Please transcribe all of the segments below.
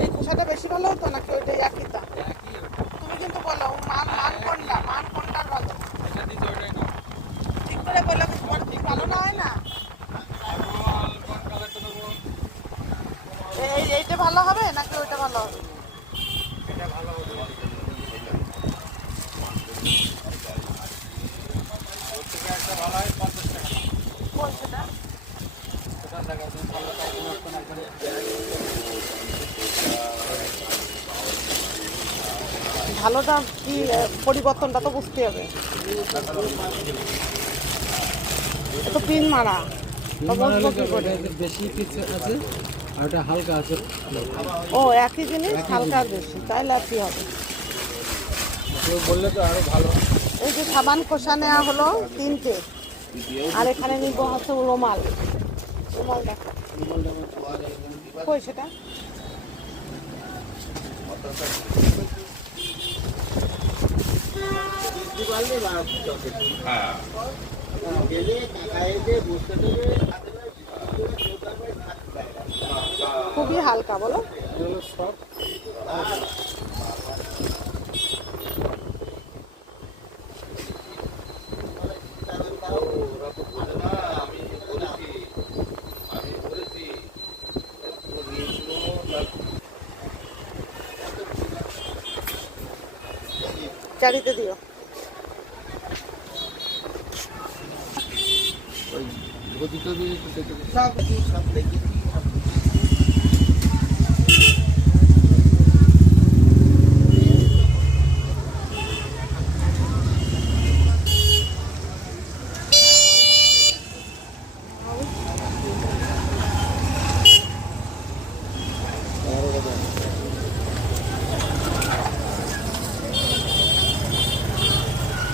এই খোসাটা বেশি ভালো হতো নাকি ওইটা একই দাম? তুমি কিন্তু বলো মান কোনটার ভালো ঠিক করে বলো, ভালো না হয় না? এইটা ভালো হবে নাকি ওইটা ভালো হবে? ভালোটা কি পরিবর্তনটা তো বুঝতে হবে। এত পিন মারা বেশি পিস আছে আর ওটা হালকা আছে। ও একই জিনিস, হালকা আর বেশি, তাইলে আর কি হবে? বললে তো আরো ভালো। এই যে সাবান কষা নেওয়া হলো 3টে, আর এখানে নিব হচ্ছে রুমাল। রুমাল দেখো কই সেটা? খুবই হালকা বলো। সব চারিতে দিও।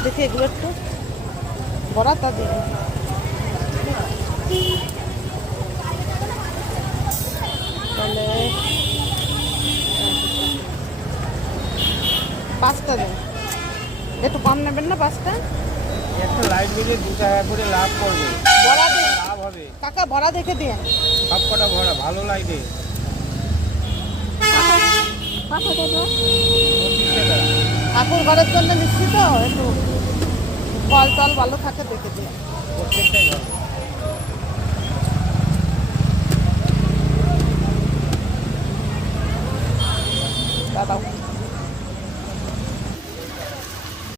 দেখি এগুলো একটু বড়াটা দিন। তাহলে 5টা দিন। একটু কম নেবেন না 5টা? একটা লাইট দিলে 2 টাকা করে লাভ করবে। বড়া দিন, লাভ হবে। কাকা বড়া দেখে দিন। সব কটা ভরা ভালো লাগে। ঠাকুর ঘরের জন্য নিচ্ছি তো, একটু ফল টল ভালো থাকে দেখে দিন। প্রত্যেকটাই ভালো। দাদা